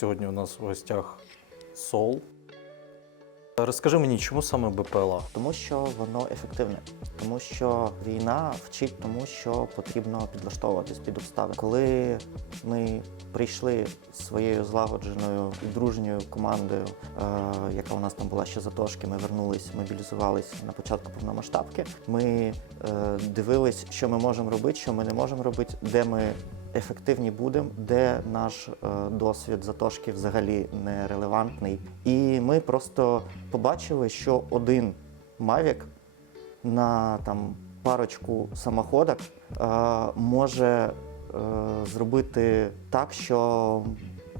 Сьогодні у нас в гостях Сол. Розкажи мені, чому саме БПЛА? Тому що воно ефективне, тому що війна вчить тому, що потрібно підлаштовуватись під обставини. Коли ми прийшли своєю злагодженою і дружньою командою, е, яка у нас там була ще затошки, ми вернулись, мобілізувались на початку повномасштабки. Ми е, дивились, що ми можемо робити, що ми не можемо робити, де ми ефективні будемо, де наш е, досвід затошки взагалі не релевантний. І ми просто побачили, що один Mavic на там парочку самоходок е, може е, зробити так, що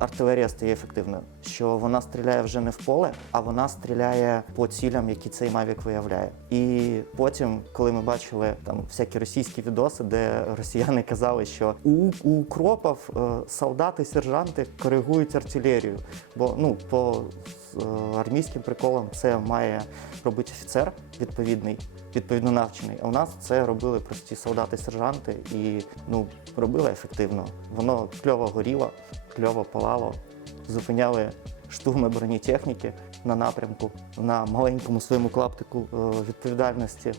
артилерія стає ефективною, що вона стріляє вже не в поле, а вона стріляє по цілям, які цей Мавік виявляє. І потім, коли ми бачили там всякі російські відоси, де росіяни казали, що у, у укропів е, солдати, сержанти коригують артилерію, бо ну по армійським приколом це має робити офіцер відповідний, відповідно навчений. А у нас це робили прості солдати-сержанти і ну робили ефективно. Воно кльово горіло, кльово палало, зупиняли штурми бронетехніки на напрямку на маленькому своєму клаптику е, відповідальності.